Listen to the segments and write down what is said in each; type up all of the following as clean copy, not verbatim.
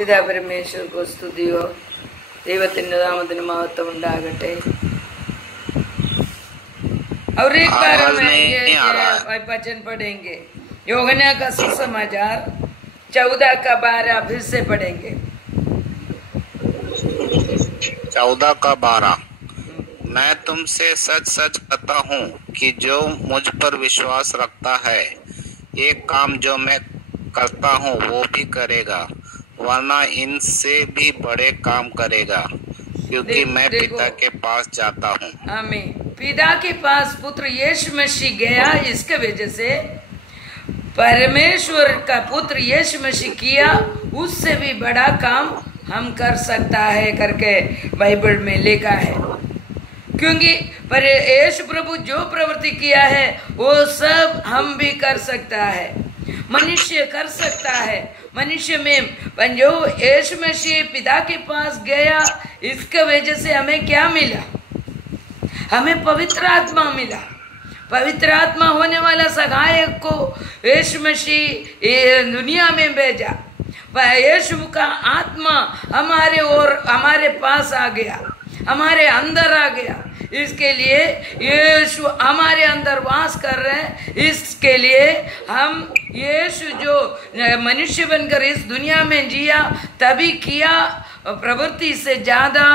പിതാ പരമേശ്വർക്ക് സ്തുതിയോ ദൈവത്തിന്റെ നാമത്തിന് മഹത്വം ഉണ്ടാകട്ടെ. और एक बार में ये वचन पढ़ेंगे, यूहन्ना का सुसमाचार 14 का 12 फिर से पढ़ेंगे। 14 का 12। मैं तुमसे सच सच कहता हूँ कि जो मुझ पर विश्वास रखता है, एक काम जो मैं करता हूँ वो भी करेगा, वरना इनसे भी बड़े काम करेगा, क्योंकि मैं पिता के पास जाता हूँ। आमीन। पिता के पास पुत्र यीशु मसीह गया, इसके वजह से परमेश्वर का पुत्र यीशु मसीह किया, उससे भी बड़ा काम हम कर सकता है करके बाइबल में लिखा है। क्योंकि पर यीशु प्रभु जो प्रवृत्ति किया है वो सब हम भी कर सकता है, मनुष्य कर सकता है। मनुष्य में जो यीशु मसीह पिता के पास गया, इसके वजह से हमें क्या मिला? हमें पवित्र आत्मा मिला। पवित्र आत्मा होने वाला सहायक को यीशु मसीह दुनिया में भेजा। यीशु का आत्मा हमारे और हमारे पास आ गया, हमारे अंदर आ गया। इसके लिए यीशु हमारे अंदर वास कर रहे हैं। इसके लिए हम यीशु जो मनुष्य बनकर इस दुनिया में जिया, तभी किया प्रवृत्ति से ज्यादा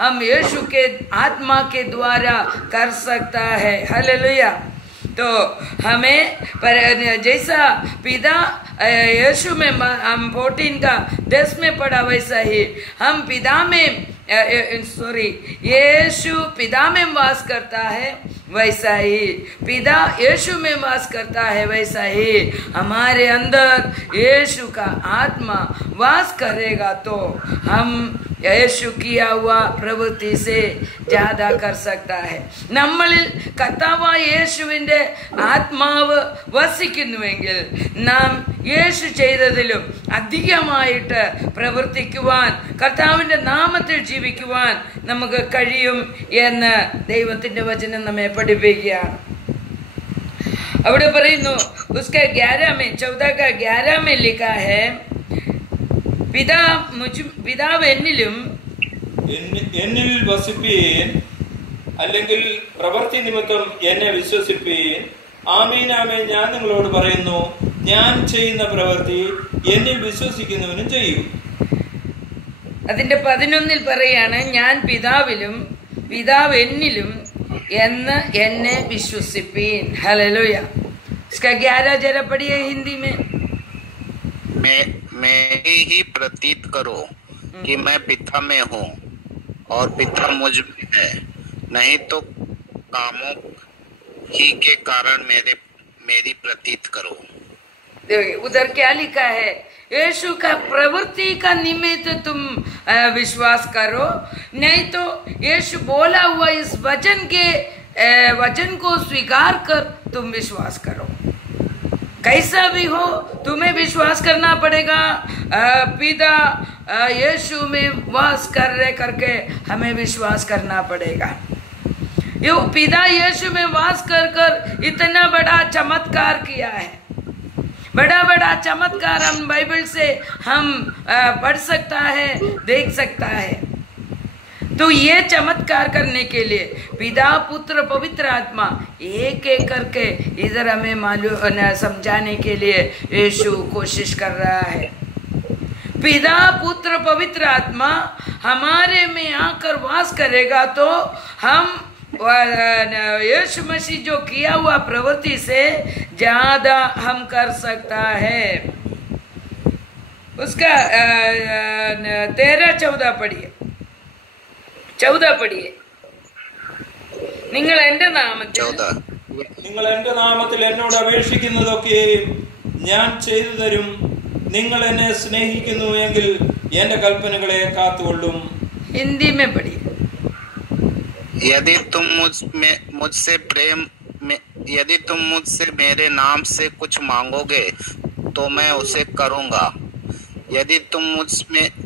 हम यीशु के आत्मा के द्वारा कर सकता है। हालेलुया। तो हमें पर जैसा पिता यीशु में हम 14 का 10 में पढ़ा, वैसा ही हम पिता में यीशु पिता में वास करता है, वैसा ही पिता यीशु में वास करता है, वैसा ही हमारे अंदर यीशु का आत्मा वास करेगा तो हम യേശു किया हुआ പ്രവൃത്തി से ज्यादा कर सकता है. നമ്മളിൽ കർത്താവായ യേശുവിന്റെ ആത്മാവ് വസിക്കുന്നുവെങ്കിൽ നാം യേശു ചെയ്തതിലും അധികമായിട്ട് പ്രവർത്തിക്കുവാൻ, കർത്താവിന്റെ നാമത്തിൽ ജീവിക്കുവാൻ നമുക്ക് കഴിയും എന്ന് ദൈവത്തിന്റെ വചനം നമ്മെ പഠിപ്പിക്കുകയാണ്. അവിടെ പറയുന്നു, उसका 11 में 14 का 11 में लिखा है, പിതാവ് എന്നിൽ വസിപ്പീൻ, അല്ലെങ്കിൽ പ്രവൃത്തി നിമിത്തം എന്നെ വിശ്വസിപ്പീൻ. ആമീൻ ആമീൻ, ഞാൻ നിങ്ങളോട് പറയുന്നു, ഞാൻ ചെയ്യുന്ന പ്രവൃത്തി എന്നിൽ വിശ്വസിക്കുന്നവനും ചെയ്യും. അതിന്റെ 11 പറയാണ്, ഞാൻ പിതാവിലും പിതാവ് എന്നിലും എന്ന് എന്നെ വിശ്വസിപ്പീൻ. ഹല്ലേലൂയ. इसका 11 जरा पढ़िए हिंदी में। मैं ही प्रतीत करो कि मैं पिता में हूँ और पिता मुझ में है, नहीं तो कामों ही के कारण मेरी प्रतीत करो। उधर क्या लिखा है? यीशु का प्रवृत्ति का निमित्त तुम विश्वास करो, नहीं तो यीशु बोला हुआ इस वचन को स्वीकार कर तुम विश्वास करो। कैसा भी हो तुम्हें विश्वास करना पड़ेगा। पिता यीशु में वास कर रहे करके हमें विश्वास करना पड़ेगा। ये पिता यीशु में वास कर कर इतना बड़ा चमत्कार किया है। बड़ा बड़ा चमत्कार हम बाइबल से हम पढ़ सकता है, देख सकता है। तो ये चमत्कार करने के लिए पिता पुत्र पवित्र आत्मा एक एक करके इधर हमें मालूम समझाने के लिए यीशु कोशिश कर रहा है। पिता पुत्र पवित्र आत्मा हमारे में आकर वास करेगा तो हम यीशु मसीह जो किया हुआ प्रवृत्ति से ज्यादा हम कर सकता है। उसका 13-14 पढ़िए, 14 पढ़िए। നിങ്ങൾ എന്റെ നാമത്തിൽ എന്നോട് അപേക്ഷിക്കുന്നതൊക്കെയും ഞാൻ ചെയ്തു തരും. നിങ്ങൾ എന്നെ സ്നേഹിക്കുന്നു എങ്കിൽ എന്റെ കൽപ്പനകളെ കാത്തുകൊള്ളും. ഹിന്ദി में पढ़िए। यदि तुम मुझसे मेरे नाम से कुछ मांगोगे तो मैं उसे करूंगा. यदि तुम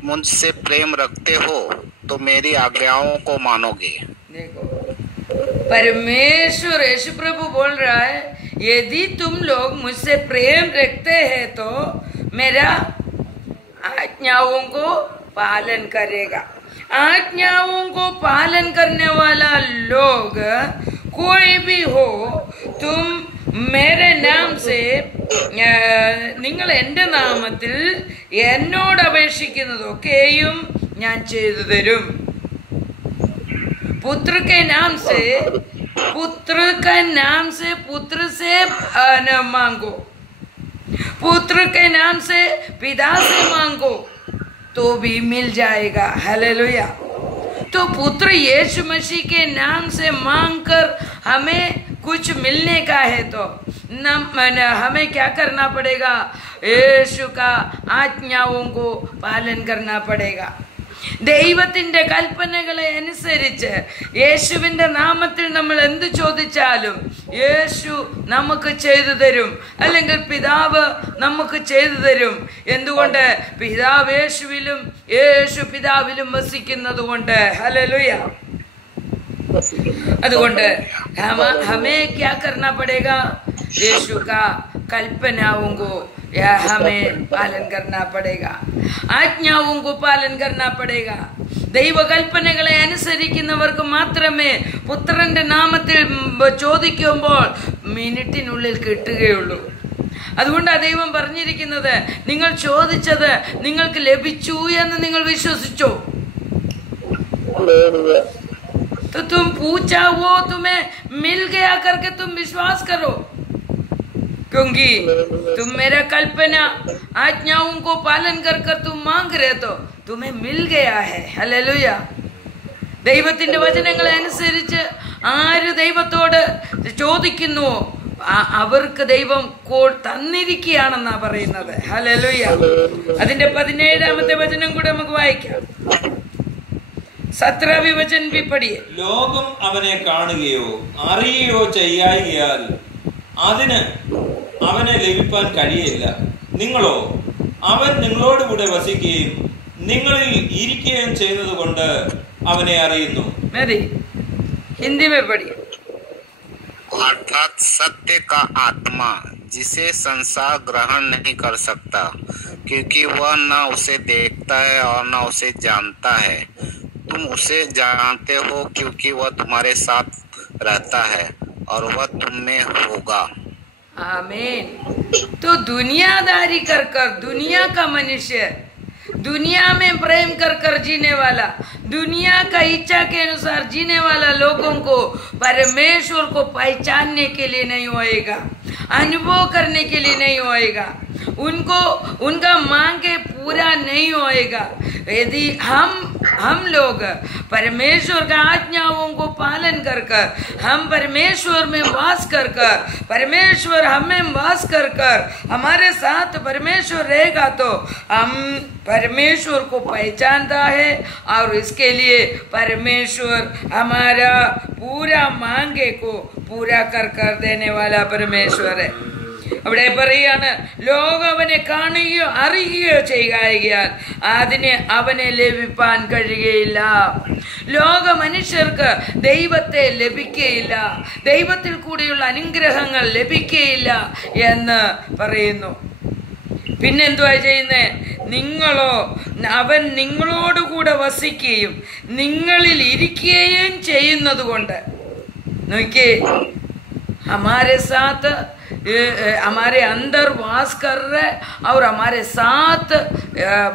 मुझसे प्रेम रखते हो तो मेरी आज्ञाओं को मानोगे. देखो, परमेश्वर यीशु प्रभु बोल रहा है, यदि तुम लोग मुझसे प्रेम रखते हैं तो मेरा आज्ञाओं को पालन करेगा। आज्ञाओं को पालन करने वाला लोग कोई भी हो, तुम मेरे नाम से നിങ്ങൾ എൻ്റെ നാമത്തിൽ എന്നോട് അപേക്ഷിക്കുന്നതൊക്കെയും ഞാൻ ചെയ്തു തരും. पुत्र के नाम से पुत्र से मांगो, पुत्र के नाम से पिता से मांगो तो भी मिल जाएगा। हालेलुया। तो पुत्र यीशु मसीह के नाम से मांगकर हमें कुछ मिलने का है तो हमें क्या करना पड़ेगा? यीशु का आज्ञाओं को पालन करना पड़ेगा. ദൈവത്തിന്റെ കൽപ്പനകളെ അനുസരിച്ച് യേശുവിന്റെ നാമത്തിൽ നമ്മൾ എന്ത് ചോദിച്ചാലും യേശു നമുക്ക് ചെയ്തു തരും, അല്ലെങ്കിൽ പിതാവ് നമുക്ക് ചെയ്തു തരും. എന്തുകൊണ്ട്? പിതാവ് യേശുവിലും യേശു പിതാവിലും വസിക്കുന്നത് കൊണ്ട്. ഹല്ലേലൂയ. അതുകൊണ്ട് हमें क्या करना पड़ेगा? यीशु का कल्पनाओं को हमें पालन करना पड़ेगा, आज्ञाओं को पालन करना पड़ेगा. ദൈവകൽപ്പനകളെ അനുസരിക്കുന്നവർക്ക് മാത്രമേ പുത്രന്റെ നാമത്തിൽ ചോദിക്കുമ്പോൾ മിനിറ്റിനുള്ളിൽ കിട്ടുകയുള്ളൂ. അതുകൊണ്ടാണ് ദൈവം പറഞ്ഞിരിക്കുന്നത്, നിങ്ങൾ ചോദിച്ചത് നിങ്ങൾക്ക് ലഭിച്ചു എന്ന് നിങ്ങൾ വിശ്വസിച്ചോ? तो तुम पूछा वो तुम्हें मिल गया करके तुम विश्वास करो, क्योंकि तुम मेरा कल्पना आज्ञाओं को पालन कर कर तुम मांग रहे तो तुम्हें मिल गया है. ഹല്ലേലൂയ. ദൈവത്തിന്റെ വചനങ്ങളെ അനുസരിച്ച് ആര് ദൈവത്തോട് ചോദിക്കുന്നുവോ അവർക്ക് ദൈവം തന്നിരിക്കുകയാണെന്നാ പറയുന്നത്. ഹല്ലേലൂയ. അതിന്റെ 17-ാമത്തെ വചനം കൂടെ നമുക്ക് വായിക്കാം. 17वीं वचन भी पढ़िए. ലോകം അവനെ കാണുകയോ അറിയുകയോ ചെയ്യായികയാൽ അതിന് അവനെ ലഭിപ്പാൻ കഴിയില്ല. നിങ്ങളോ അവൻ നിങ്ങളോട് കൂടെ വസിക്കുകയും നിങ്ങളിൽ ഇരിക്കുകയും ചെയ്തത് കൊണ്ട് അവനെ അറിയുന്നു. हिंदी में पढ़िए. अर्थात सत्य का आत्मा जिसे संसार ग्रहण नहीं कर सकता, क्योंकि वह न उसे देखता है और न उसे जानता है. तुम उसे जानते हो क्योंकि वह तुम्हारे साथ रहता है और वह तुम में होगा. आमीन. तो दुनियादारी कर कर दुनिया का मनुष्य, दुनिया में प्रेम कर कर जीने वाला, दुनिया का इच्छा के अनुसार जीने वाला लोगों को परमेश्वर को पहचानने के लिए नहीं होएगा, अनुभव करने के लिए नहीं होएगा, उनको उनका मांगे पूरा नहीं होएगा. यदि हम लोग परमेश्वर का आज्ञाओं को पालन कर कर, हम परमेश्वर में वास कर कर, परमेश्वर हमें वास कर कर हमारे साथ परमेश्वर रहेगा तो हम परमेश्वर को पहचानता है और इसके लिए परमेश्वर हमारा पूरा मांगे को पूरा कर कर देने वाला परमेश्वर है. അവിടെ പറയാണ്, ലോകം അവനെ കാണുകയോ അറിയുകയോ ചെയ്യുകയാൽ അതിനെ അവനെ ലഭിപ്പാൻ കഴിയുകയില്ല. ലോക മനുഷ്യർക്ക് ദൈവത്തെ ലഭിക്കുകയില്ല, ദൈവത്തിൽ കൂടിയുള്ള അനുഗ്രഹങ്ങൾ ലഭിക്കുകയില്ല എന്ന് പറയുന്നു. പിന്നെന്തുവാ ചെയ്യുന്നേ? നിങ്ങളോ അവൻ നിങ്ങളോടുകൂടെ വസിക്കുകയും നിങ്ങളിൽ ഇരിക്കുകയും ചെയ്യുന്നത് കൊണ്ട്. നോക്കിയേ, हमारे साथ हमारे अंदर वास कर रहा है और हमारे साथ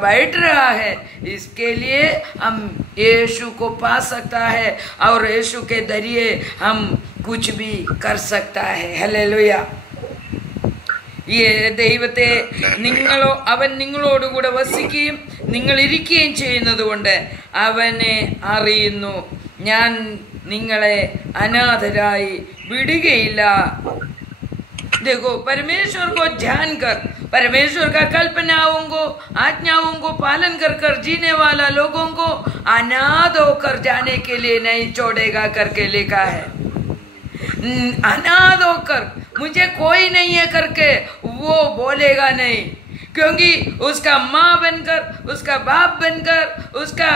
बैठ रहा है. इसके लिए हम यीशु को पा सकता है और यीशु के जरिए हम कुछ भी कर सकता है. हालेलुया. ഈ ദൈവത്തെ അവൻ നിങ്ങളോടുകൂടെ വസിക്കുകയും നിങ്ങൾ ഇരിക്കുകയും ചെയ്യുന്നത് കൊണ്ട് അവനെ അറിയുന്നു. ഞാൻ നിങ്ങളെ അനാഥരായി വിടുകയില്ല. देखो, परमेश्वर को जानकर, परमेश्वर का कल्पनाओं को आज्ञाओं को पालन कर कर जीने वाला लोगों को अनाथ होकर जाने के लिए नहीं छोड़ेगा करके लिखा है. अनाथ होकर मुझे कोई नहीं है करके वो बोलेगा नहीं, क्योंकि उसका माँ बनकर, उसका बाप बनकर, उसका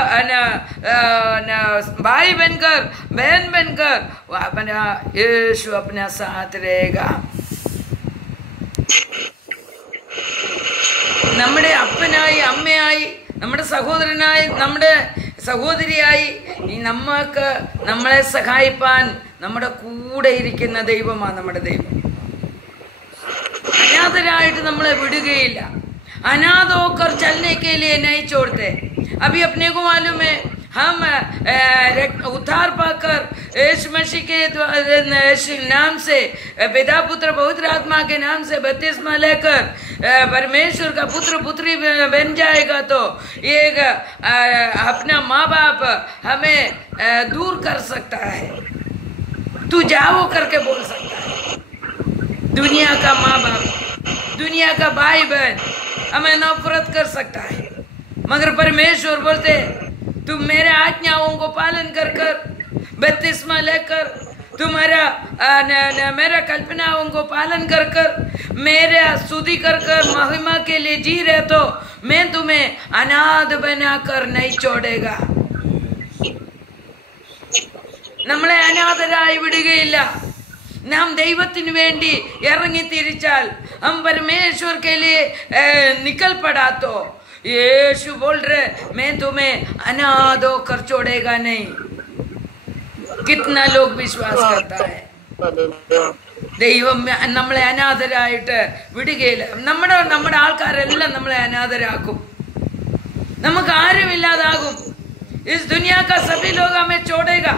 भाई बनकर, बहन बनकर वो अपना यीशु अपने साथ रहेगा. നമ്മുടെ അപ്പനായി, അമ്മയായി, നമ്മുടെ സഹോദരനായി, നമ്മുടെ സഹോദരിയായി നമ്മളെ സഹായിപ്പാൻ നമ്മുടെ കൂടെ ഇരിക്കുന്ന ദൈവമാണ് നമ്മുടെ ദൈവം. अनाथराइट നമ്മളെ വിടുകയില്ല. अनाथ होकर चलने के लिए नहीं छोड़ते. अभी अपने को मालूम है हम उद्धार पाकर यीशु मसीह के नाम से, पिता पुत्र पवित्र आत्मा के नाम से बपतिस्मा लेकर परमेश्वर का पुत्र पुत्री बन जाएगा तो ये अपना माँ बाप हमें दूर कर सकता है. तू जाओ करके बोल सकता है. दुनिया का माँ बाप, दुनिया का भाई बहन हमें नफरत कर सकता है, मगर परमेश्वर बोलते तुम मेरे आज्ञाओं को पालन कर कर बपतिस्मा लेकर, तुम्हारा मेरा कल्पनाओं को पालन कर कर, मेरे स्तुति कर कर महिमा के लिए जी रहे तो मैं तुम्हें अनाथ बनाकर नहीं छोड़ेगा. നമ്മളെ അനാഥരായി വിടുകയില്ല. നാം ദൈവത്തിന് വേണ്ടി ഇറങ്ങി തിരിച്ചാൽ हम परमेश्वर के लिए निकल पड़ा तो यीशु बोल रहे मैं तुम्हें अनाथ होकर छोड़ेगा नहीं. कितना लोग विश्वास करता है ദൈവം നമ്മളെ അനാഥരായിട്ട് വിടുകയില്ല. നമ്മുടെ ആൾക്കാരെല്ലാം നമ്മളെ അനാഥരാക്കും, നമുക്ക് ആരുമില്ലാതാകും. इस दुनिया का सभी लोग हमें छोड़ेगा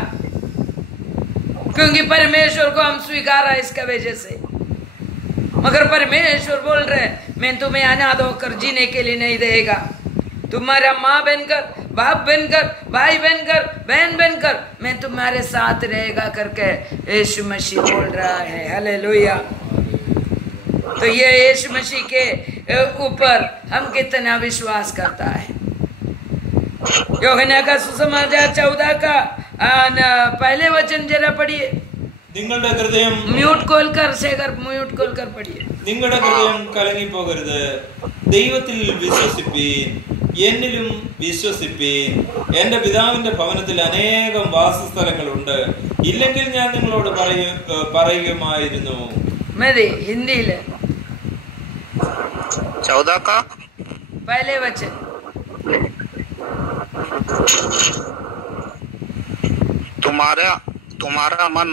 क्योंकि परमेश्वर को हम स्वीकारा इसका वजह से. मगर परमेश्वर बोल रहे मैं तुम्हें अनाथ होकर जीने के लिए नहीं देगा. तुम्हारा माँ बनकर, बाप बनकर, भाई बनकर, बहन बनकर मैं तुम्हारे साथ रहेगा करके यीशु मसीह बोल रहा है. हालेलुया. तो ये यीशु मसीह के ऊपर हम कितना विश्वास करता है. യോഹന്നാ का सुसमाचार 14 का पहले वचन जरा पढ़िए. നിങ്ങളുടെ ഹൃദയം മ്യൂട്ട് കോൽക്കർ ശേഖർ മ്യൂട്ട് കോൽക്കർ പഠിയേ. നിങ്ങളുടെ ഹൃദയം കലങ്ങിപ്പോകരുത്. ദൈവത്തിൽ വിശ്വസിപ്പീൻ, എന്നിലും വിശ്വസിപ്പീൻ. എന്റെ പിതാവിന്റെ ഭവനത്തിൽ അനേകം വാസസ്ഥലങ്ങളുണ്ട്. ഇല്ലെങ്കിൽ ഞാൻ നിങ്ങളോട് പറയുമായിരുന്നു. മതി ഹിന്ദിയില് 14 का पहले वचन. तुम्हारा मन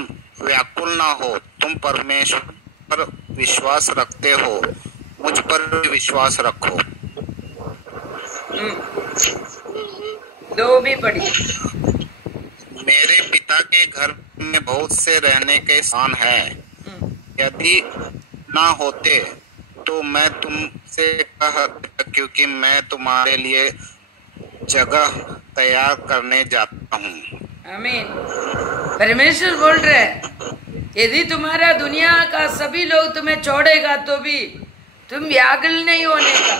व्याकुल ना हो. तुम परमेश्वर पर विश्वास रखते हो, मुझ पर भी विश्वास रखो. दो भी पढ़ी. मेरे पिता के घर में बहुत से रहने के स्थान है. यदि ना होते तो मैं तुमसे कहता, क्योंकि मैं तुम्हारे लिए जगह तैयार करने जाता हूँ. आमीन. परमेश्वर बोल रहे यदि तुम्हारा दुनिया का सभी लोग तुम्हें छोड़ेगा तो भी तुम व्याकुल नहीं होने का,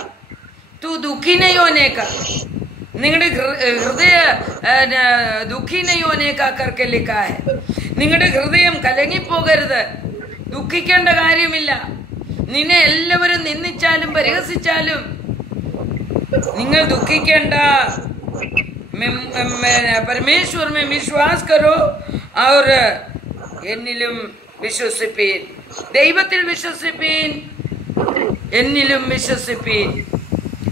तू दुखी नहीं होने का, നിങ്ങളുടെ ഹൃദയ ദുഃഖി नहीं होने का करके लिखा है. നിങ്ങളുടെ ഹൃദയം കലങ്ങിപ്പോകരുത്, ദുഃഖിക്കേണ്ട കാര്യമില്ല. നിന്നെ എല്ലാവരും നിന്ദിച്ചാലും പരിഹസിച്ചാലും നിങ്ങൾ ദുഃഖിക്കേണ്ട. परमेश्वर में विश्वास करो और എന്നിലും വിശ്വസിപ്പീൻ. ദൈവത്തിൽ വിശ്വസിപ്പീൻ, എന്നിലും വിശ്വസിപ്പീൻ.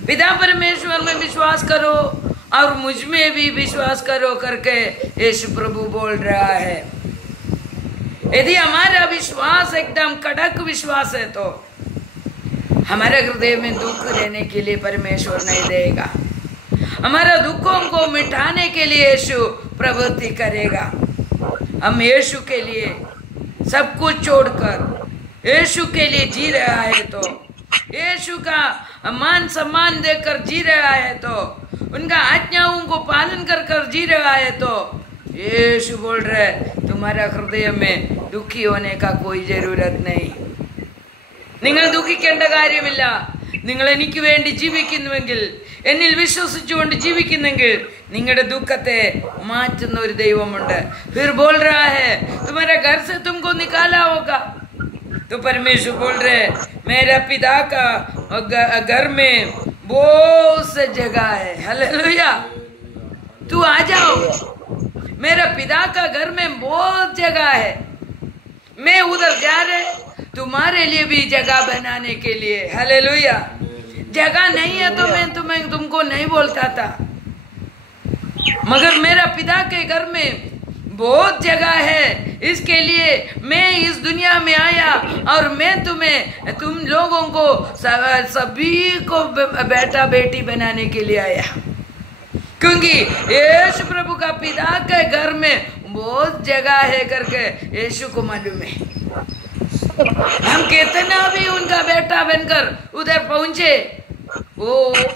पिता परमेश्वर में विश्वास करो और मुझ में भी विश्वास करो करके यीशु प्रभु बोल रहा है. यदि हमारा विश्वास एकदम कड़क विश्वास है तो हमारे हृदय में दुख लेने के लिए परमेश्वर नहीं देगा. हमारा दुखों को मिटाने के लिए यीशु प्रवृत्ति करेगा. हम यीशु के लिए सब कुछ छोड़कर यीशु के लिए जी रहा है तो, यीशु का मान सम्मान देकर जी रहा है तो, उनका आज्ञाओं को पालन कर कर जी रहा है तो यीशु बोल रहे तुम्हारा हृदय में दुखी होने का कोई जरूरत नहीं. നിങ്ങൾ ദുഃഖിക്കേണ്ട കാര്യമില്ല. നിങ്ങൾ എനിക്ക് വേണ്ടി ജീവിക്കുന്നുവെങ്കിൽ, എന്നിൽ വിശ്വസിച്ചുകൊണ്ട് ജീവിക്കുന്നെങ്കിൽ നിങ്ങളുടെ ദുഃഖത്തെ മാറ്റുന്ന ഒരു ദൈവമുണ്ട്. फिर बोल रहा है तुम्हारे घर से तुमको निकाला होगा तो परमेश्वर बोल रहे मेरा पिता का घर में बहुत से जगह है. हालेलुया. तू आ जाओ, मेरा पिता का घर में बहुत जगह है. मैं उधर जा रहे तुम्हारे लिए भी जगह बनाने के लिए. हालेलुया. जगह नहीं है तो मैं तुमको नहीं बोलता था, मगर मेरा पिता के घर में बहुत जगह है, इसके लिए मैं इस दुनिया में आया और मैं तुम लोगों को सभी को बेटा बेटी बनाने के लिए आया, क्योंकि यीशु प्रभु का पिता के घर में बहुत जगह है करके यीशु को मालूम है। हम कितना भी उनका बेटा बनकर उधर पहुंचे, वो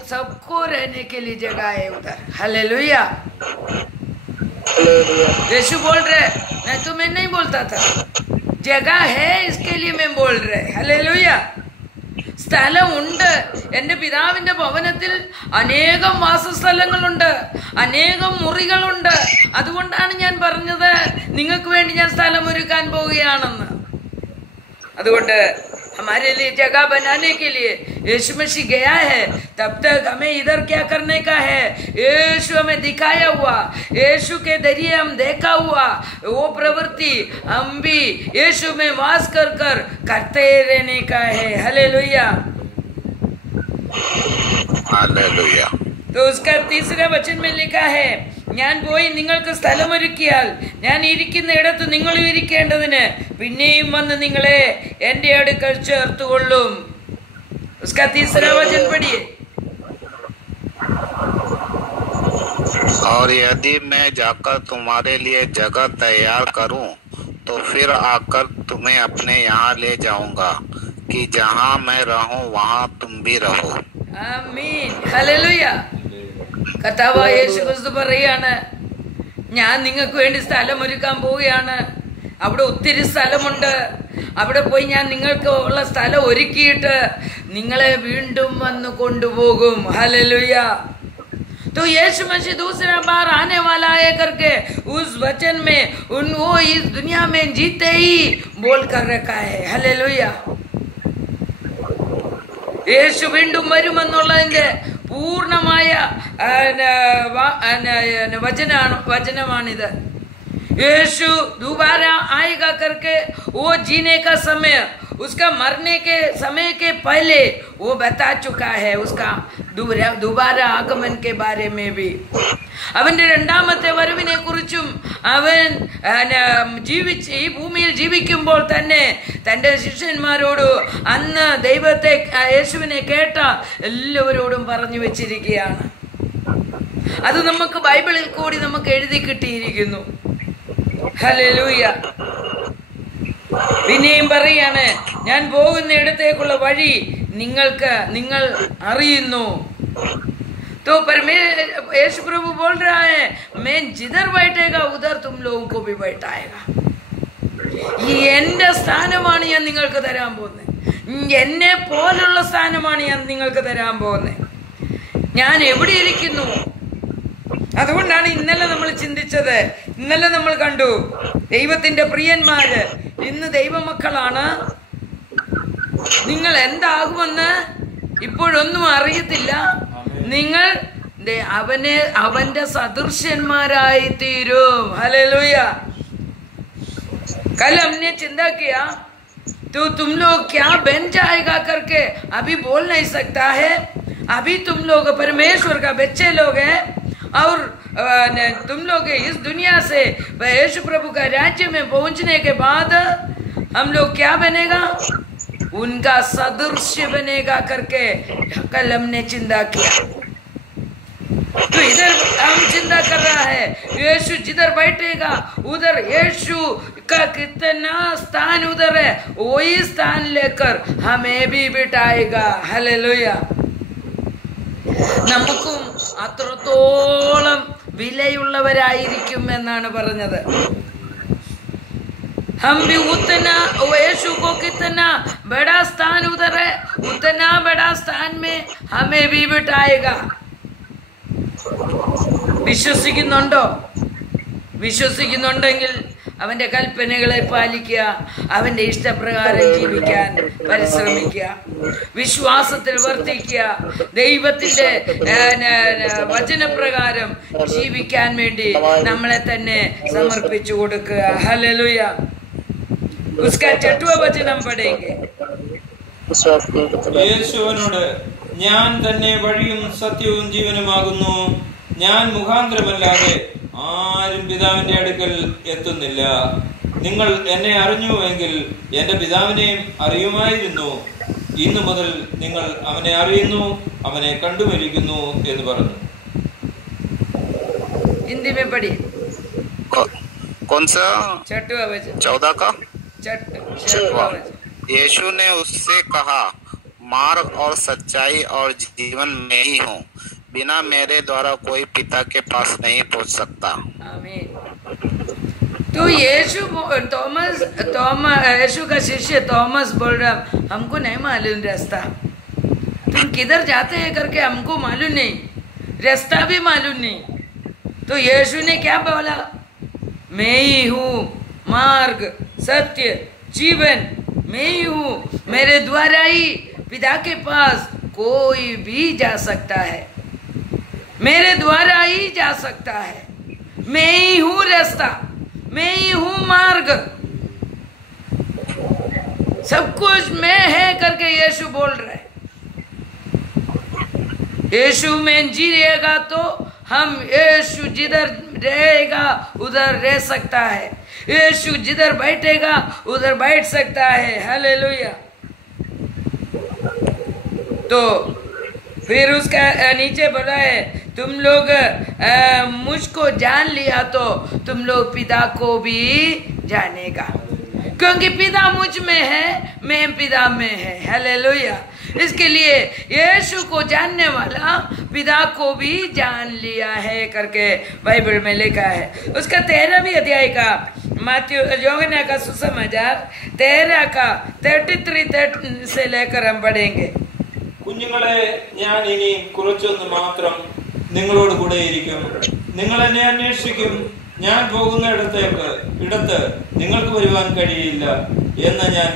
सबको रहने के लिए जगह है उधर। हालेलुया। यीशु बोल रहे, मैं तुम्हें नहीं बोलता था, जगह है इसके लिए मैं बोल रहे। हालेलुया। സ്ഥലമുണ്ട്, എൻ്റെ പിതാവിന്റെ ഭവനത്തിൽ അനേകം വാസസ്ഥലങ്ങളുണ്ട്, അനേകം മുറികളുണ്ട്. അതുകൊണ്ടാണ് ഞാൻ പറഞ്ഞത് നിങ്ങൾക്ക് വേണ്ടി ഞാൻ സ്ഥലം ഒരുക്കാൻ പോവുകയാണെന്ന്. അതുകൊണ്ട് हमारे लिए जगह बनाने के लिए यीशु मसीह गया है। तब तक हमें इधर क्या करने का है, यीशु हमें दिखाया हुआ, यीशु के जरिए हम देखा हुआ वो प्रवृत्ति हम भी यीशु में वास कर करते रहने का है। Hallelujah, hallelujah. तो उसका तीसरे वचन में लिखा है, ഞാൻ പോയി നിങ്ങൾക്ക് സ്ഥലമൊരുക്കിയാൽ ഞാൻ ഇരിക്കുന്ന ഇടത്ത് നിങ്ങളും ഇരിക്കേണ്ടതിന് പിന്നെയും വന്ന് നിങ്ങളെ എന്റെ അടുക്കൽ ചേർത്തുകൊള്ളും. उसका तीसरा वचन पढ़िए। और यदि मैं जाकर तुम्हारे लिए जगह तैयार करूं तो फिर आकर तुम्हें अपने यहाँ ले जाऊंगा कि जहाँ मैं रहूं वहाँ तुम भी रहो. ആമീൻ. ഹല്ലേലൂയ. കർത്താവായ യേശു ക്രിസ്തു പറയാണ്, ഞാൻ നിങ്ങൾക്ക് വേണ്ടി സ്ഥലം ഒരുക്കാൻ പോവുകയാണ്. അവിടെ ഒത്തിരി സ്ഥലമുണ്ട്, അവിടെ പോയി ഞാൻ നിങ്ങൾക്ക് ഉള്ള സ്ഥലം ഒരുക്കിയിട്ട് നിങ്ങളെ വീണ്ടും വന്ന് കൊണ്ടുപോകും. हालेलुया। तो यीशु मसीह दूसरा बार आने वाला है करके उस वचन में वो इस दुनिया में जीते ही बोल कर रखा है। हालेलुया। യേശു വീണ്ടും വരുമെന്നുള്ളതിന്റെ പൂർണ്ണമായ വചനമാണിത്। यीशु दोबारा आएगा करके वो जीने का समय, उसका मरने के समय के पहले वो बता चुका है, उसका दोबारा आगमन के बारे में भी। അവന്റെ രണ്ടാമത്തെ വരവിനെ കുറിച്ചും അവൻ ജീവിച്ച് ഈ ഭൂമിയിൽ ജീവിക്കുമ്പോൾ തന്നെ തന്റെ ശിഷ്യന്മാരോട് അന്ന് ദൈവത്തെ യേശുവിനെ കേട്ട എല്ലാവരോടും പറഞ്ഞു വെച്ചിരിക്കുകയാണ്. അത് നമുക്ക് ബൈബിളിൽ കൂടി നമുക്ക് എഴുതി കിട്ടിയിരിക്കുന്നു. ഹല്ലേലൂയ. പിന്നെയും പറയാണ്, ഞാൻ പോകുന്ന ഇടത്തേക്കുള്ള വഴി നിങ്ങൾ അറിയുന്നു. तो यीशु प्रभु बोल रहा है, मैं जिधर बैठेगा उधर तुम लोगों को भी बैठाएगा. ഈ എന്റെ സ്ഥാനമാണ് ഞാൻ നിങ്ങൾക്ക് തരാൻ പോകുന്നത്, എന്നെ പോലുള്ള സ്ഥാനമാണ് ഞാൻ നിങ്ങൾക്ക് തരാൻ പോകുന്നത്. ഞാൻ എവിടെ ഇരിക്കുന്നു? അതുകൊണ്ടാണ് ഇന്നലെ നമ്മൾ ചിന്തിച്ചത്, ഇന്നലെ നമ്മൾ കണ്ടു ദൈവത്തിന്റെ പ്രിയന്മാര് ഇന്ന് ദൈവമക്കളാണ്. നിങ്ങൾ എന്താകുമെന്ന് ഇപ്പോഴൊന്നും അറിയത്തില്ല. നിങ്ങൾ അവന്റെ സദൃശ്യന്മാരായി തീരും. हालेलुया। कल हमने चिंता किया तो तुम लोग क्या बन जाएगा करके अभी बोल नहीं सकता है। अभी तुम लोग परमेश्वर का बच्चे लोग हैं और तुम लोग इस दुनिया से यीशु प्रभु का राज्य में पहुंचने के बाद हम लोग क्या बनेगा, उनका सदृश्य बनेगा करके कल हमने चिंता किया। तो इधर हम चिंता कर रहा है, यीशु जिधर बैठेगा उधर यीशु का कितना स्थान उधर है, वही स्थान लेकर हमें भी बिठाएगा. हालेलुया. നമുക്കും അത്രത്തോളം വിലയുള്ളവരായിരിക്കും എന്നാണ് പറഞ്ഞത്. हम भी उतना यीशु को कितना बड़ा स्थान उधर है, उतना बड़ा स्थान में हमें भी बिठाएगा. വിശ്വസിക്കുന്നുണ്ടോ? വിശ്വസിക്കുന്നുണ്ടെങ്കിൽ അവന്റെ കൽപ്പനകളെ പാലിക്കുക, അവന്റെ ഇഷ്ടപ്രകാരം ജീവിക്കാൻ പരിശ്രമിക്കുക, വിശ്വാസത്തിൽ വർദ്ധിക്കുക, ദൈവത്തിന്റെ വചനപ്രകാരം ജീവിക്കാൻ വേണ്ടി നമ്മളെ തന്നെ സമർപ്പിച്ചു കൊടുക്കുക. ഹല്ലേലൂയ. उसका 6वां वचन हम पढ़ेंगे. യേശുവിനോട് ഞാൻ തന്നെ വഴിയും സത്യവും ജീവനുമാകുന്നു. ഞാൻ മുഖാന്തരമല്ലാതെ ആരും പിതാവിന്റെ അടുക്കൽ എത്തുന്നില്ല. നിങ്ങൾ എന്നെ അറിഞ്ഞുവെങ്കിൽ എന്റെ പിതാവിനെയും അറിയുമായിരുന്നു. ഇന്നു മുതൽ നിങ്ങൾ അവനെ അറിയുന്നു, അവനെ കണ്ടുമരിക്കുന്നു എന്ന് പറഞ്ഞു. हिंदी में पढ़िए। कौन सा? 6वां वचन। 14 का 6वां वचन। यीशु ने उससे कहा, मार्ग और सच्चाई और जीवन में ही हूँ, बिना मेरे द्वारा कोई पिता के पास नहीं पहुँच सकता। आमीन। तो यीशु का शिष्य थॉमस बोल रहा, हमको नहीं मालूम रास्ता, तुम किधर जाते हैं करके हमको मालूम नहीं, रास्ता भी मालूम नहीं। तो यीशु ने क्या बोला? मैं ही हूँ मार्ग सत्य जीवन, मैं ही हूँ, मेरे द्वारा ही पिता के पास कोई भी जा सकता है, मेरे द्वारा ही जा सकता है। मैं ही हूँ रास्ता, मैं ही हूँ मार्ग, सब कुछ मैं है करके यीशु बोल रहे। यीशु में जिएगा तो हम, यीशु जिधर रहेगा उधर रह सकता है, यीशु जिधर बैठेगा उधर बैठ सकता है। हालेलुया। तो फिर उसका नीचे बोला है, तुम लोग मुझको जान लिया तो तुम लोग पिता को भी जानेगा, क्योंकि पिता मुझ में है, मैं पिता में है। हालेलुया। इसके लिए यीशु को जानने वाला पिता को भी जान लिया है करके बाइबल में लिखा है। उसका 13वीं अध्याय का मात्यु योहन्ना का सुसमाचार 13 का 33 से लेकर हम पढ़ेंगे। കുഞ്ഞുങ്ങളെ, ഞാൻ ഇനി കുറച്ചൊന്ന് മാത്രം നിങ്ങളോട് കൂടെ ഇരിക്കും. നിങ്ങൾ എന്നെ അന്വേഷിക്കും. ഞാൻ പോകുന്ന ഇടത്ത് നിങ്ങൾക്ക് വരുവാൻ കഴിയില്ല എന്ന് ഞാൻ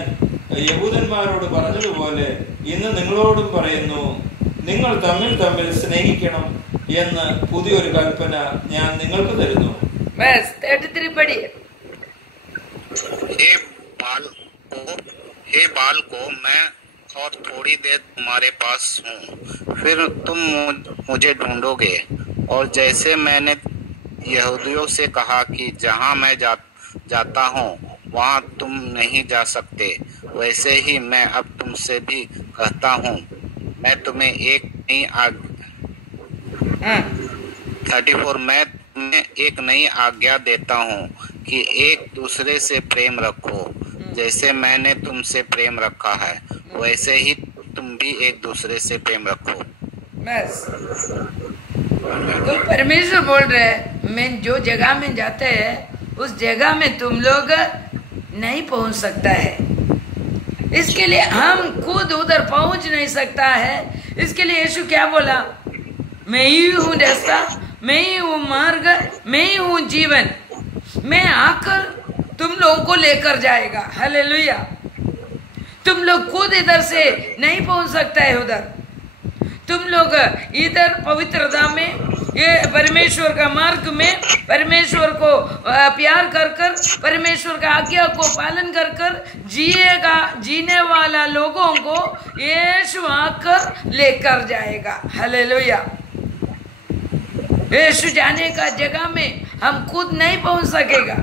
യഹൂദന്മാരോട് പറഞ്ഞതുപോലെ ഇന്ന് നിങ്ങളോടും പറയുന്നു. നിങ്ങൾ തമ്മിൽ തമ്മിൽ സ്നേഹിക്കണം എന്ന് പുതിയൊരു കൽപ്പന ഞാൻ നിങ്ങൾക്ക് തരുന്നു. हे बाल को मैं और थोड़ी देर तुम्हारे पास हूँ, फिर तुम मुझे ढूंढोगे, और जैसे मैंने यहूदियों से कहा कि जहाँ मैं जाता हूँ वहाँ तुम नहीं जा सकते, वैसे ही मैं अब तुमसे भी कहता हूँ, मैं तुम्हें एक नई 34 मैं तुम्हें एक नई आज्ञा देता हूँ कि एक दूसरे से प्रेम रखो, जैसे मैंने तुमसे प्रेम रखा है वैसे ही तुम भी एक दूसरे से प्रेम रखो। बस। तो परमेश्वर बोल रहे, मैं जो जगह में जाते हैं उस जगह में तुम लोग नहीं पहुंच सकता है, इसके लिए हम खुद उधर पहुंच नहीं सकता है। इसके लिए यीशु क्या बोला? मैं ही हूँ रास्ता, मैं ही हूँ मार्ग, मैं ही हूँ जीवन, मैं आकर तुम लोगों को लेकर जाएगा। हालेलुया। तुम लोग खुद इधर से नहीं पहुंच सकता है उधर, तुम लोग इधर पवित्रता में, ये परमेश्वर का मार्ग में परमेश्वर को प्यार कर कर परमेश्वर का आज्ञा को पालन कर कर जिएगा, जीने वाला लोगों को यीशु आकर लेकर जाएगा। हालेलुया। यीशु जाने का जगह में हम खुद नहीं पहुंच सकेगा,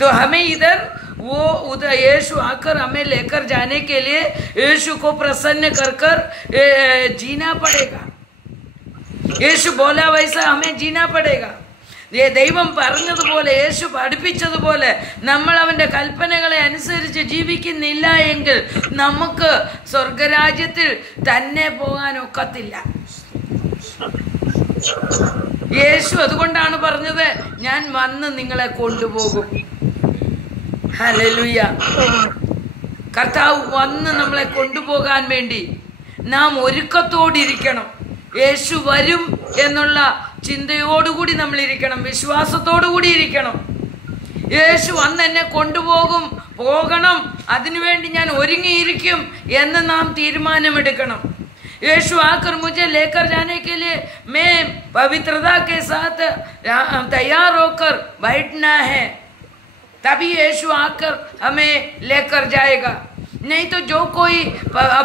तो हमें इधर वो उधर यीशु आकर हमें लेकर जाने के लिए यीशु को प्रसन्न कर कर जीना पड़ेगा। യേശു बोला वैसा हमें जीना पड़ेगा। ദൈവം പറഞ്ഞതുപോലെ യേശു പഠിപ്പിച്ചതുപോലെ നമ്മൾ അവന്റെ കൽപ്പനകളെ അനുസരിച്ച് ജീവിക്കുന്നില്ല എങ്കിൽ നമുക്ക് സ്വർഗരാജ്യത്തിൽ തന്നെ പോകാൻ ഒക്കത്തില്ല. യേശു അതുകൊണ്ടാണ് പറഞ്ഞത്, ഞാൻ വന്ന് നിങ്ങളെ കൊണ്ടുപോകും. ഹല്ലേലൂയ. കർത്താവ് വന്ന് നമ്മളെ കൊണ്ടുപോകാൻ വേണ്ടി നാം ഒരുക്കത്തോടിരിക്കണം. യേശു വരും എന്നുള്ള ചിന്തയോടുകൂടി നമ്മൾ ഇരിക്കണം, വിശ്വാസത്തോടുകൂടി ഇരിക്കണം. യേശു വന്ന് എന്നെ കൊണ്ടുപോകും, പോകണം, അതിനുവേണ്ടി ഞാൻ ഒരുങ്ങിയിരിക്കും എന്ന് നാം തീരുമാനമെടുക്കണം. यीशु आकर मुझे लेकर जाने के लिए मैं पवित्रता के साथ तैयार होकर बैठना है, तभी यीशु आकर हमें लेकर जाएगा। नहीं तो जो कोई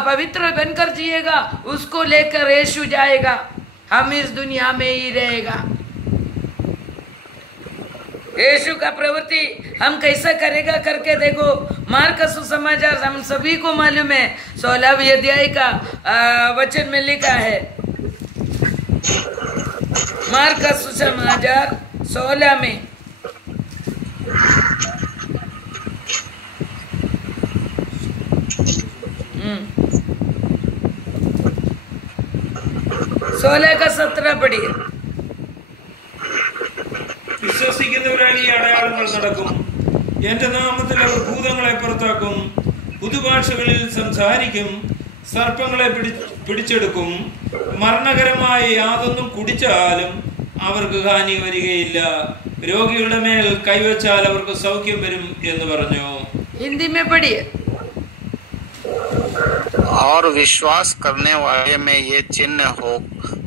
पवित्र बनकर जिएगा उसको लेकर यीशु जाएगा, हम इस दुनिया में ही रहेगा। यीशु का प्रवृत्ति हम कैसा करेगा करके देखो, मार्क का सुसमाचार हम सभी को मालूम है, 16वें अध्याय का वचन में लिखा है। मार्क का सुसमाचार 16 में 16 का 17 पढ़िए। വിശ്വസിക്കുന്നവരാൽ ഈ അടയാളങ്ങൾ നടക്കും, എന്റെ നാമത്തിൽ അവർ ഭൂതങ്ങളെ പുറത്താക്കും, പുതുഭാഷകളിൽ സംസാരിക്കും, സർപ്പങ്ങളെ പിടിച്ചെടുക്കും, മരണകരമായ യാതൊന്നും കുടിച്ചാലും അവർക്ക് ഹാനി വരികയില്ല, രോഗികളുടെ മേൽ കൈവച്ചാൽ അവർക്ക് സൗഖ്യം വരും എന്ന് പറഞ്ഞു। हिंदी में पढ़िए। और विश्वास करने वाले में ये चिन्ह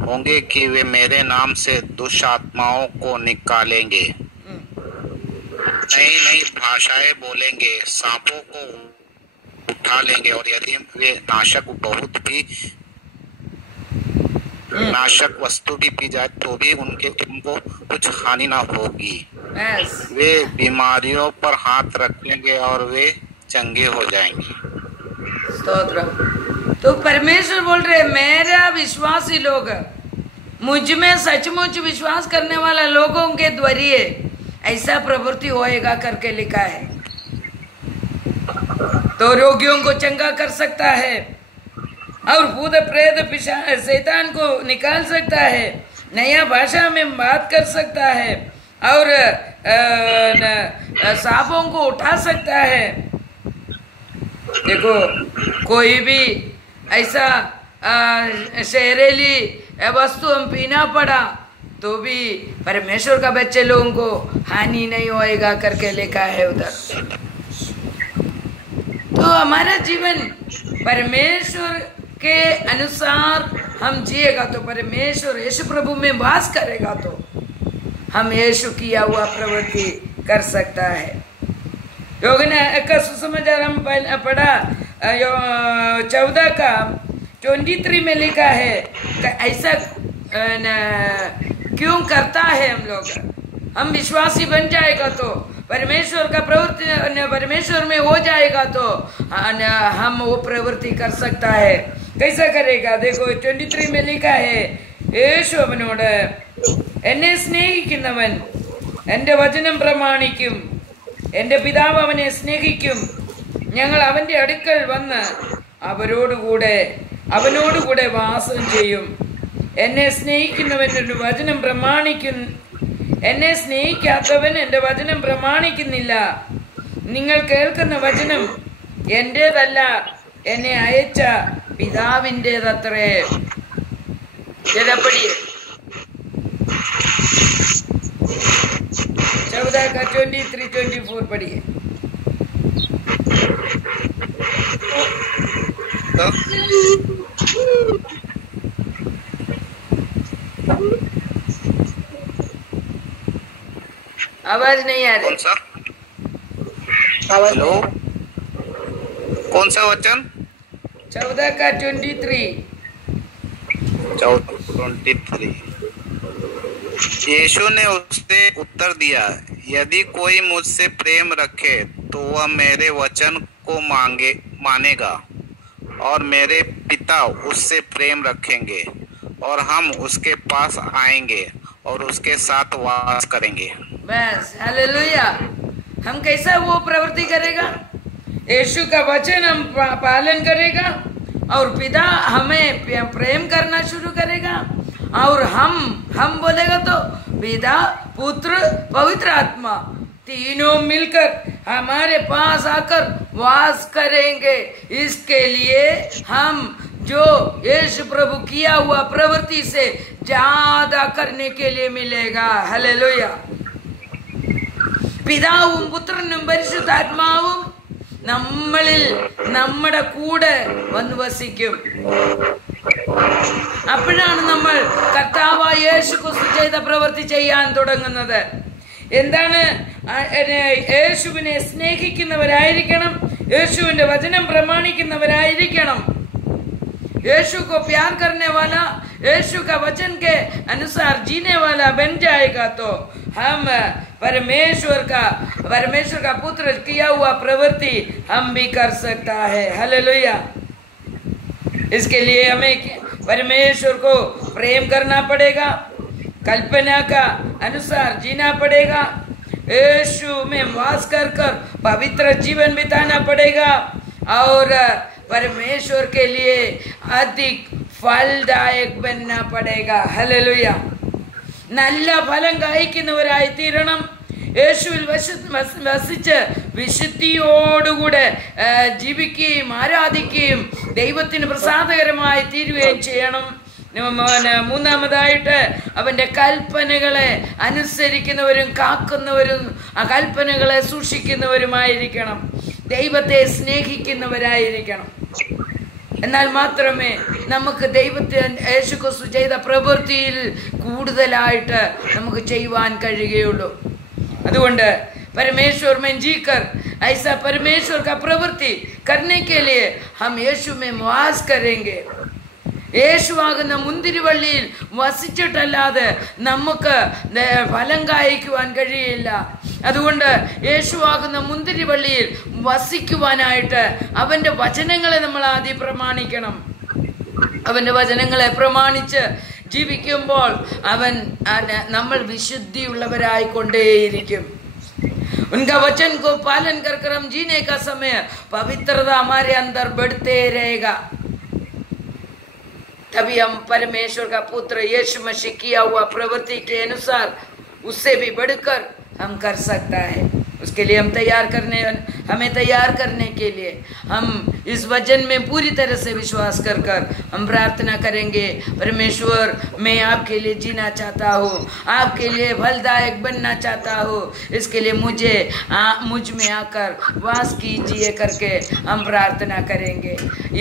होंगे कि वे मेरे नाम से दुष्ट आत्माओं को निकालेंगे, नई नई भाषाएं बोलेंगे, सांपों को उठा लेंगे, और यदि वे नाशक वस्तु भी पी जाए तो भी उनको कुछ हानि ना होगी। वे बीमारियों पर हाथ रखेंगे और वे चंगे हो जाएंगे। स्तोत्र। तो परमेश्वर बोल रहे मेरा विश्वासी लोग, मुझ में सचमुच विश्वास करने वाला लोगों के द्वारा ऐसा प्रवृत्ति होएगा करके लिखा है। तो रोगियों को चंगा कर सकता है और भूत प्रेत शैतान को निकाल सकता है, नया भाषा में बात कर सकता है और सांपों को उठा सकता है। देखो कोई भी ऐसा शहरेली वस्तु हम पीना पड़ा तो भी परमेश्वर का बच्चे लोगों को हानि नहीं होएगा करके लिखा है उधर। तो हमारा जीवन परमेश्वर के अनुसार हम जिएगा तो परमेश्वर यीशु प्रभु में वास करेगा तो हम यीशु किया हुआ प्रवृत्ति कर सकता है। योगना का सुसमाचार हम पढ़ा 14 का 23 में लिखा है, ऐसा क्यों करता है हम लोग? हम विश्वासी बन जाएगा तो परमेश्वर का प्रवृत्ति परमेश्वर में हो जाएगा तो हम वो प्रवृत्ति कर सकता है। कैसा करेगा? देखो 23 में लिखा है, യേശു അവനോട് എന്നെ സ്നേഹിക്കുന്നവൻ എൻ്റെ വചനം പ്രമാണിക്കും, എൻ്റെ പിതാവ് അവനെ സ്നേഹിക്കും, ഞങ്ങൾ അവൻ്റെ അടുക്കൽ വന്ന് അവനോടുകൂടെ വാസം ചെയ്യും. എന്നെ സ്നേഹിക്കുന്നവൻ എൻ്റെ വചനം പ്രമാണിക്കും, എന്നെ സ്നേഹിക്കാത്തവൻ എൻ്റെ വചനം പ്രമാണിക്കുന്നില്ല. നിങ്ങൾ കേൾക്കുന്ന വചനം എൻ്റേതല്ല, എന്നെ അയച്ച പിതാവിൻ്റേതത്രേ. जरा 14 का 23-24 पढ़िए। आवाज नहीं आ रही। कौन सा? हेलो, कौन सा वचन? 14 का 23। यीशु ने उससे उत्तर दिया, यदि कोई मुझसे प्रेम रखे तो वह मेरे वचन को मानेगा और मेरे पिता उससे प्रेम रखेंगे और हम उसके पास आएंगे और उसके साथ वास करेंगे। बस, हालेलुया। हम कैसा वो प्रवृत्ति करेगा? यीशु का वचन हम पालन करेगा और पिता हमें प्रेम करना शुरू करेगा और हम बोलेगा तो पिता, पुत्र, पवित्र आत्मा तीनों मिलकर हमारे पास आकर वास करेंगे। इसके लिए हम जो यीशु प्रभु किया हुआ प्रवृत्ति से ज्यादा करने के लिए मिलेगा। हालेलुया। പിതാവും പുത്രനും പരിശുദ്ധാത്മാവും നമ്മളിൽ നമ്മുടെ കൂടെ വന്ന് വസിക്കും. അപ്പോഴാണ് നമ്മൾ കർത്താവായ യേശു ക്രിസ്തു ചെയ്ത പ്രവൃത്തി ചെയ്യാൻ തുടങ്ങുന്നത്. എന്താണ്? യേശുവിനെ സ്നേഹിക്കുന്നവരായിരിക്കണം, യേശുവിന്റെ വചനം പ്രമാണിക്കുന്നവരായിരിക്കണം. यीशु को प्यार करने वाला, यीशु का वचन के अनुसार जीने वाला बन जाएगा तो हम परमेश्वर का पुत्र किया हुआ प्रवृत्ति हम भी कर सकता है। हालेलुया। इसके लिए हमें परमेश्वर को प्रेम करना पड़ेगा, कल्पना का अनुसार जीना पड़ेगा, यीशु में वास कर पवित्र जीवन बिताना पड़ेगा और परमेश्वर के लिए अधिक फलदायक बनना पड़ेगा। हालेलुया। നല്ല ഫലം കായ്ക്കുന്നവരായി തീരണം. യേശുവിൽ വസിച്ച് വിശുദ്ധിയോടുകൂടെ ജീവിക്കുകയും ആരാധിക്കുകയും ദൈവത്തിന് പ്രസാദകരമായി തീരുകയും ചെയ്യണം. മൂന്നാമതായിട്ട് അവന്റെ കൽപ്പനകളെ അനുസരിക്കുന്നവരും കാക്കുന്നവരും ആ കൽപ്പനകളെ സൂക്ഷിക്കുന്നവരുമായിരിക്കണം. ദൈവത്തെ സ്നേഹിക്കുന്നവരായിരിക്കണം. എന്നാൽ മാത്രമേ നമുക്ക് ദൈവത്തെ യേശുക്രിസ്തു ചെയ്ത പ്രവൃത്തിയിൽ കൂടുതലായിട്ട് നമുക്ക് ചെയ്യുവാൻ കഴിയുകയുള്ളൂ. അതുകൊണ്ട് परमेश्वर में जीकर ऐसा परमेश्वर का प्रवृत्ति करने के लिए हम यीशु में वास करेंगे. യേശുവാകുന്ന മുന്തിരിവള്ളിയിൽ വസിച്ചിട്ടല്ലാതെ നമുക്ക് ഫലം കായ്ക്കുവാൻ കഴിയില്ല. അതുകൊണ്ട് യേശുവാകുന്ന മുന്തിരിവള്ളിയിൽ വസിക്കുവാനായിട്ട് അവന്റെ വചനങ്ങളെ നമ്മൾ ആദ്യം പ്രമാണിക്കണം. അവന്റെ വചനങ്ങളെ പ്രമാണിച്ച് ജീവിക്കുമ്പോൾ നമ്മൾ വിശുദ്ധിയുള്ളവരായിക്കൊണ്ടേയിരിക്കും. उनका वचन को पालन कर हम जीने का समय पवित्रता हमारे अंदर बढ़ते रहेगा. तभी हम परमेश्वर का पुत्र यीशु मसीह किया हुआ प्रवृत्ति के अनुसार उससे भी बढ़कर हम कर सकता है. उसके लिए हमें तैयार करने के लिए हम इस वचन में पूरी तरह से विश्वास कर हम प्रार्थना करेंगे. परमेश्वर, मैं आपके लिए जीना चाहता हूँ, आपके लिए फलदायक बनना चाहता हूँ. इसके लिए मुझ में आकर वास कीजिए करके हम प्रार्थना करेंगे.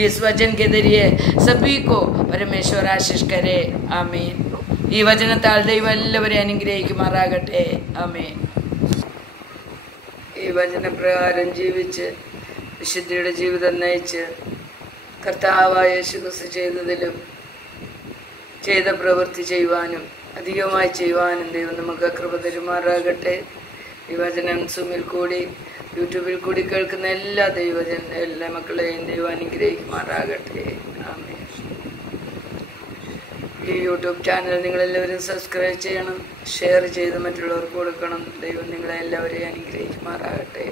इस वचन के जरिए सभी को परमेश्वर आशीष करे. आमीन. ഈ വചനത്താൽ ദൈവം എല്ലാവരെയും അനുഗ്രഹിക്കുമാറാകട്ടെ. ആമേൻ. ഈ വചനപ്രകാരം ജീവിച്ച് വിശുദ്ധിയുടെ ജീവിതം നയിച്ച് കർത്താവായ യേശുക്രിസ്തു ചെയ്തതിലും ചെയ്ത പ്രവൃത്തി ചെയ്യുവാനും അധികമായി ചെയ്യുവാനും ദൈവം നമുക്ക് കൃപ തരുമാറാകട്ടെ. ഈ വചനം സുമിൽ കൂടി യൂട്യൂബിൽ കൂടി കേൾക്കുന്ന എല്ലാ മക്കളെയും ദൈവം അനുഗ്രഹിക്കുമാറാകട്ടെ. ആമേൻ. ഈ യൂട്യൂബ് ചാനൽ നിങ്ങളെല്ലാവരും സബ്സ്ക്രൈബ് ചെയ്യണം, ഷെയർ ചെയ്ത് മറ്റുള്ളവർക്ക് കൊടുക്കണം. ദൈവം നിങ്ങളെല്ലാവരെയും അനുഗ്രഹിക്കുമാറാകട്ടെ.